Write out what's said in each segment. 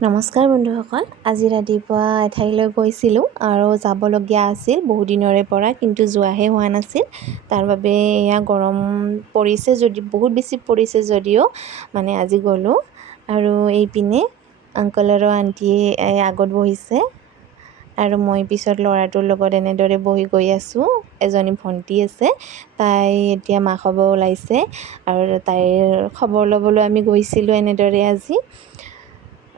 নমস্কাৰ বন্ধুসকল। আজি ৰাতিপুৱা এঠাইলৈ গৈছিলোঁ আৰু যাবলগীয়া আছিল বহুদিনৰে পৰা কিন্তু যোৱাহে হোৱা নাছিল। তাৰ বাবে এয়া গৰম পৰিছে যদি বহুত বেছি পৰিছে যদিও মানে আজি গ'লোঁ। আৰু এইপিনে আংকল আৰু আণ্টিয়ে আগত বহিছে। আৰু মই পিছত ল'ৰাটোৰ লগত এনেদৰে বহি গৈ আছোঁ। এজনী ভণ্টি আছে তাই এতিয়া মা খাব ওলাইছে। আৰু তাইৰ খবৰ ল'বলৈ আমি গৈছিলোঁ এনেদৰে আজি।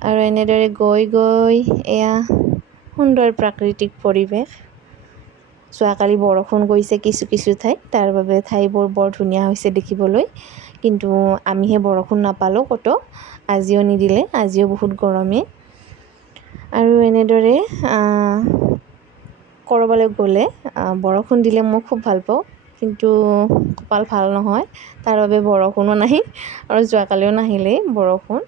আৰু এনেদৰে গৈ গৈ এয়া সুন্দৰ প্ৰাকৃতিক পৰিৱেশ। যোৱাকালি বৰষুণ গৈছে কিছু কিছু ঠাইত তাৰ বাবে ঠাইবোৰ বৰ ধুনীয়া হৈছে দেখিবলৈ। কিন্তু আমিহে বৰষুণ নাপালোঁ ক'তো আজিও নিদিলে আজিও বহুত গৰমেই আৰু এনেদৰে ক'ৰবালৈ গ'লে বৰষুণ দিলে মই খুব ভাল পাওঁ। কিন্তু কপাল ভাল নহয় তাৰ বাবে বৰষুণো নাহিল আৰু যোৱাকালিও নাহিলেই বৰষুণ।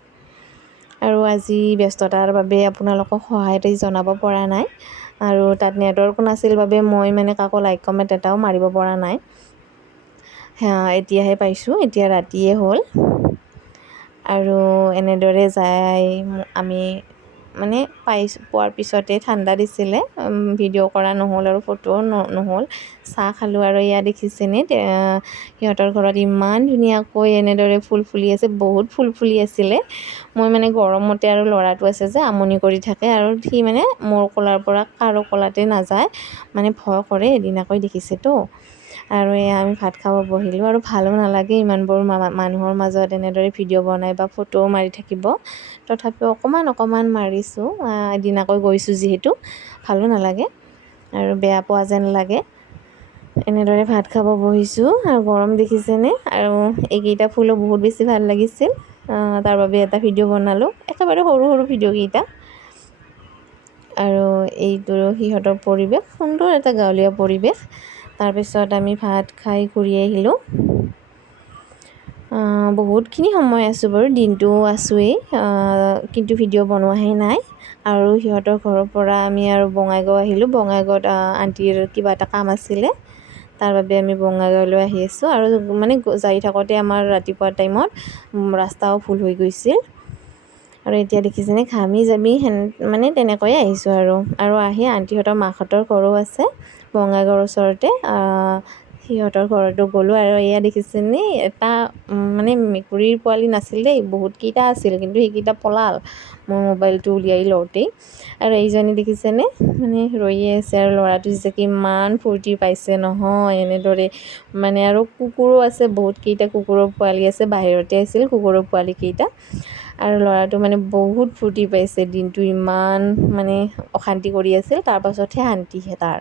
আৰু আজি ব্যস্ততাৰ বাবে আপোনালোকক সহায়তে জনাব পৰা নাই। আৰু তাত নেটৱৰ্কো নাছিল বাবে মই মানে কাকো লাইক কমেণ্ট এটাও মাৰিব পৰা নাই। এতিয়াহে পাইছোঁ এতিয়া ৰাতিয়ে হ'ল। আৰু এনেদৰে যাই আমি মানে পাইছোঁ পোৱাৰ পিছতে ঠাণ্ডা দিছিলে ভিডিঅ' কৰা নহ'ল আৰু ফটোও নহ'ল। চাহ খালোঁ আৰু এয়া দেখিছেনে সিহঁতৰ ঘৰত ইমান ধুনীয়াকৈ এনেদৰে ফুল ফুলি আছে বহুত ফুল ফুলি আছিলে। মই মানে গৰমতে আৰু ল'ৰাটো আছে যে আমনি কৰি থাকে আৰু সি মানে মোৰ কোলাৰ পৰা কাৰো কোলাতে নাযায় মানে ভয় কৰে এদিনাকৈ দেখিছেতো। আৰু এয়া আমি ভাত খাব বহিলোঁ আৰু ভালো নালাগে ইমানবোৰ মানুহৰ মাজত এনেদৰে ভিডিঅ' বনাই বা ফটোও মাৰি থাকিব। তথাপিও অকণমান অকণমান মাৰিছোঁ এদিনাকৈ গৈছোঁ যিহেতু ভালো নালাগে আৰু বেয়া পোৱা যেন লাগে। এনেদৰে ভাত খাব বহিছোঁ আৰু গৰম দেখিছেনে? আৰু এইকেইটা ফুলো বহুত বেছি ভাল লাগিছিল তাৰ বাবে এটা ভিডিঅ' বনালোঁ একেবাৰে সৰু সৰু ভিডিঅ'কেইটা আৰু এইটো সিহঁতৰ পৰিৱেশ সুন্দৰ এটা গাঁৱলীয়া পৰিৱেশ। তাৰপিছত আমি ভাত খাই ঘূৰি আহিলোঁ। বহুতখিনি সময় আছোঁ বাৰু দিনটো আছোঁৱেই। কিন্তু ভিডিঅ' বনোৱাহে নাই। আৰু সিহঁতৰ ঘৰৰ পৰা আমি আৰু বঙাইগাঁও আহিলোঁ। বঙাইগাঁৱত আণ্টিৰ কিবা এটা কাম আছিলে। তাৰ বাবে আমি বঙাইগাঁৱলৈ আহি আছোঁ। আৰু মানে যাই থাকোঁতে আমাৰ ৰাতিপুৱা টাইমত ৰাস্তাও ভুল হৈ গৈছিল। আৰু এতিয়া দেখিছেনে ঘামি জামি সেন মানে তেনেকৈয়ে আহিছোঁ আৰু। আৰু আহি আণ্টিহঁতৰ মাকহঁতৰ ঘৰো আছে বঙাইগাঁৱৰ ওচৰতে। সিহঁতৰ ঘৰতো গ'লোঁ আৰু এয়া দেখিছেনে এটা মানে মেকুৰীৰ পোৱালি নাছিল দেই বহুতকেইটা আছিল কিন্তু সেইকেইটা পলাল মই মোবাইলটো উলিয়াই লওঁতেই। আৰু এইজনী দেখিছেনে মানে ৰৈয়ে আছে আৰু ল'ৰাটো যে কিমান ফূৰ্তি পাইছে নহয় এনেদৰে। মানে আৰু কুকুৰো আছে বহুতকেইটা কুকুৰৰ পোৱালি আছে বাহিৰতে আছিল কুকুৰৰ পোৱালিকেইটা। আৰু ল'ৰাটো মানে বহুত ফূৰ্তি পাইছে দিনটো ইমান মানে অশান্তি কৰি আছিল তাৰপাছতহে শান্তিহে তাৰ।